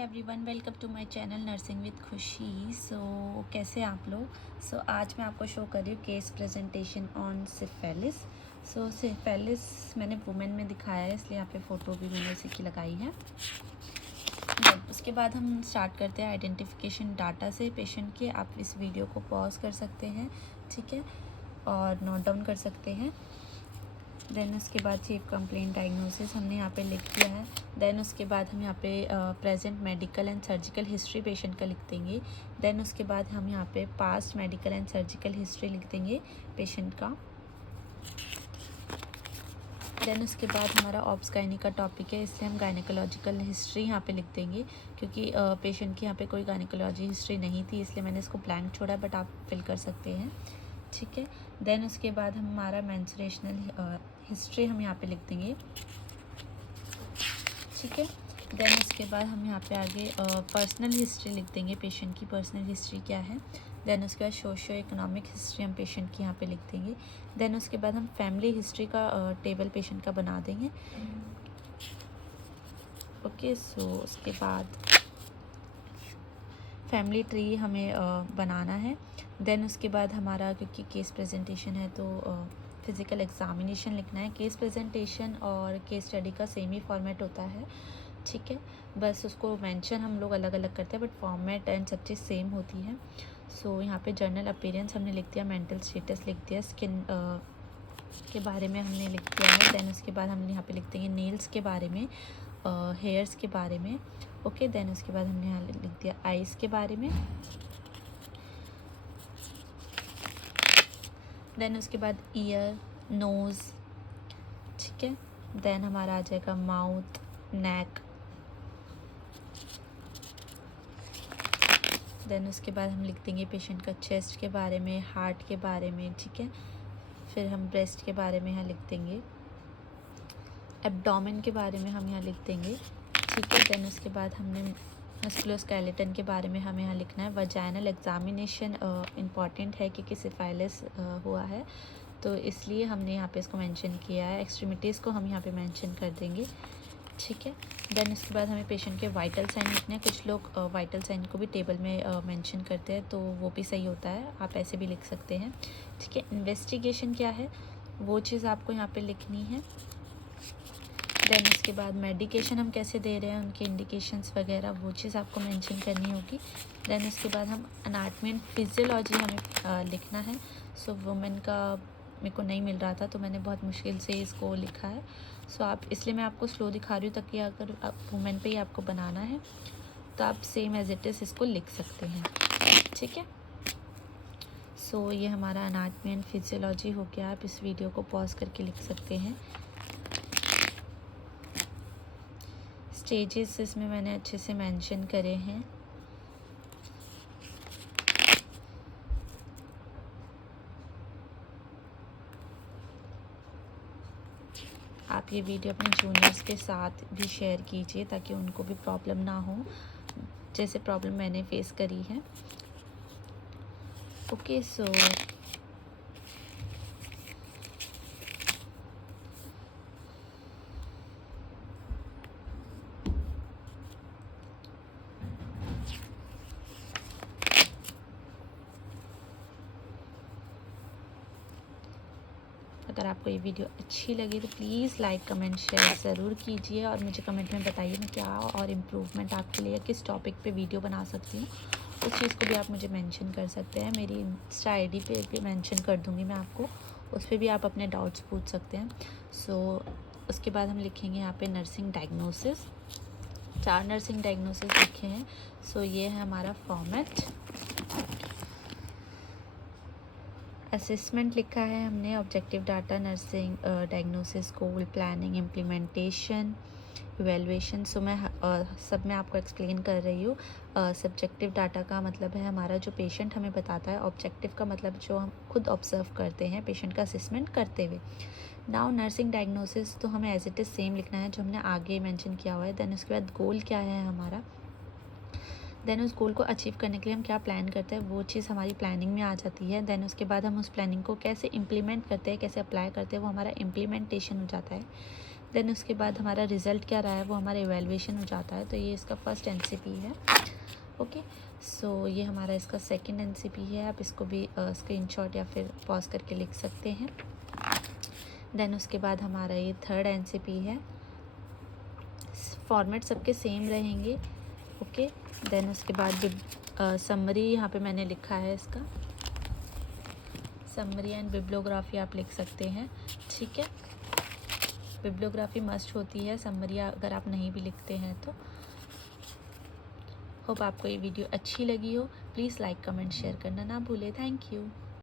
Everyone, welcome to my channel nursing with Khushi. कैसे हैं आप लोग। आज मैं आपको शो कर रही हूँ case presentation on syphilis. Syphilis मैंने वुमेन में दिखाया है, इसलिए यहाँ पे फ़ोटो भी मैंने उसी की लगाई है। उसके बाद हम स्टार्ट करते हैं आइडेंटिफिकेशन डाटा से पेशेंट के। आप इस वीडियो को पॉज कर सकते हैं, ठीक है, और नोट डाउन कर सकते हैं। देन उसके बाद चीफ कंप्लेंट डायग्नोसिस हमने यहाँ पे लिख दिया है। देन उसके बाद हम यहाँ पे present medical and surgical history patient का लिख देंगे। देन उसके बाद हम यहाँ पे past medical and surgical history लिख देंगे पेशेंट का। देन उसके बाद हमारा ऑब्स गायनी का टॉपिक है, इसलिए हम गायनेकोलॉजिकल हिस्ट्री यहाँ पे लिख देंगे, क्योंकि पेशेंट की यहाँ पे कोई गायनेकोलॉजी हिस्ट्री नहीं थी, इसलिए मैंने इसको ब्लैंक छोड़ा, बट आप फिल कर सकते हैं, ठीक है। देन उसके बाद हमारा मेंस्ट्रुएशनल हिस्ट्री हम यहाँ पे लिख देंगे, ठीक है। देन उसके बाद हम यहाँ पे आगे पर्सनल हिस्ट्री लिख देंगे, पेशेंट की पर्सनल हिस्ट्री क्या है। देन उसके बाद सोशियो इकोनॉमिक हिस्ट्री हम पेशेंट की यहाँ पे लिख देंगे। देन उसके बाद हम फैमिली हिस्ट्री का टेबल पेशेंट का बना देंगे, ओके। उसके बाद फैमिली ट्री हमें बनाना है। देन उसके बाद हमारा, क्योंकि केस प्रेजेंटेशन है तो फिज़िकल एग्ज़ामिनेशन लिखना है। केस प्रेजेंटेशन और केस स्टडी का सेम ही फॉर्मेट होता है, ठीक है, बस उसको मेंशन हम लोग अलग अलग करते हैं, बट फॉर्मेट एंड सब चीज़ सेम होती है। यहाँ पे जर्नल अपीयरेंस हमने लिख दिया, मेंटल स्टेटस लिख दिया, स्किन के बारे में हमने लिख दिया है। देन उसके बाद हमने यहाँ पे लिख देंगे नेल्स के बारे में, हेयर्स के बारे में, ओके। देन उसके बाद हमने यहाँ लिख दिया आइज़ के बारे में। देन उसके बाद ईयर, नोज़, ठीक है। देन हमारा आ जाएगा माउथ, नेक। देन उसके बाद हम लिख देंगे पेशेंट का चेस्ट के बारे में, हार्ट के बारे में, ठीक है। फिर हम ब्रेस्ट के बारे में यहाँ लिख देंगे, एब्डोमेन के बारे में हम यहाँ लिख देंगे, ठीक है। देन उसके बाद हमने मस्कुलोस्केलेटन के बारे में हमें यहाँ लिखना है। वजाइनल एग्जामिनेशन इम्पॉर्टेंट है, क्योंकि सिफाइलिस हुआ है, तो इसलिए हमने यहाँ पे इसको मेंशन किया है। एक्सट्रीमिटीज़ को हम यहाँ पे मेंशन कर देंगे, ठीक है। देन उसके बाद हमें पेशेंट के वाइटल साइन लिखने हैं। कुछ लोग वाइटल साइन को भी टेबल में मेंशन करते हैं, तो वो भी सही होता है, आप ऐसे भी लिख सकते हैं, ठीक है। इन्वेस्टिगेशन क्या है वो चीज़ आपको यहाँ पे लिखनी है। देन उसके बाद मेडिकेशन हम कैसे दे रहे हैं, उनके इंडिकेशंस वगैरह, वो चीज़ आपको मेंशन करनी होगी। देन उसके बाद हम एनाटॉमी एंड फिजियोलॉजी हमें लिखना है। वुमेन का मेरे को नहीं मिल रहा था, तो मैंने बहुत मुश्किल से इसको लिखा है। आप इसलिए मैं आपको स्लो दिखा रही हूँ, ताकि अगर वुमेन पे ही आपको बनाना है तो आप सेम एज इट इज़ इसको लिख सकते हैं, ठीक है। ये हमारा एनाटॉमी एंड फिजियोलॉजी हो गया। आप इस वीडियो को पॉज करके लिख सकते हैं। स्टेजेस इसमें मैंने अच्छे से मेंशन करे हैं। आप ये वीडियो अपने जूनियर्स के साथ भी शेयर कीजिए, ताकि उनको भी प्रॉब्लम ना हो जैसे प्रॉब्लम मैंने फेस करी है, ओके। अगर आपको ये वीडियो अच्छी लगी तो प्लीज़ लाइक, कमेंट, शेयर ज़रूर कीजिए, और मुझे कमेंट में बताइए मैं क्या और इम्प्रूवमेंट आपके लिए किस टॉपिक पे वीडियो बना सकती हूँ। उस चीज़ को भी आप मुझे मेंशन कर सकते हैं। मेरी इंस्टा आईडी पे भी मेंशन कर दूँगी मैं आपको, उस पर भी आप अपने डाउट्स पूछ सकते हैं। उसके बाद हम लिखेंगे यहाँ पे नर्सिंग डायग्नोसिस। 4 नर्सिंग डायग्नोसिस लिखे हैं। ये है हमारा फॉर्मेट। असेसमेंट लिखा है हमने, ऑब्जेक्टिव डाटा, नर्सिंग डायग्नोसिस, गोल, प्लानिंग, इम्प्लीमेंटेशन, इवेलुएशन। मैं सब में आपको एक्सप्लेन कर रही हूँ। सब्जेक्टिव डाटा का मतलब है हमारा जो पेशेंट हमें बताता है, ऑब्जेक्टिव का मतलब जो हम खुद ऑब्जर्व करते हैं पेशेंट का असेसमेंट करते हुए। नाउ नर्सिंग डायग्नोसिस तो हमें एज इट इज़ सेम लिखना है जो हमने आगे मेंशन किया हुआ है। देन उसके बाद गोल क्या है हमारा, देन उस गोल को अचीव करने के लिए हम क्या प्लान करते हैं, वो चीज़ हमारी प्लानिंग में आ जाती है। देन उसके बाद हम उस प्लानिंग को कैसे इम्प्लीमेंट करते हैं, कैसे अप्लाई करते हैं, वो हमारा इम्प्लीमेंटेशन हो जाता है। देन उसके बाद हमारा रिज़ल्ट क्या रहा है वो हमारा इवैल्यूएशन हो जाता है। तो ये इसका फर्स्ट एनसीपी है। ओके, सो ये हमारा इसका सेकंड एनसीपी है। आप इसको भी स्क्रीनशॉट या फिर पॉज करके लिख सकते हैं। देन उसके बाद हमारा ये थर्ड एनसीपी है। फॉर्मेट सबके सेम रहेंगे। ओके, देन उसके बाद समरी यहाँ पे मैंने लिखा है इसका, समरी एंड बिब्लियोग्राफी आप लिख सकते हैं। ठीक है, बिब्लियोग्राफी मस्ट होती है, समरी अगर आप नहीं भी लिखते हैं तो। होप आपको ये वीडियो अच्छी लगी हो। प्लीज़ लाइक कमेंट शेयर करना ना भूलें। Thank you.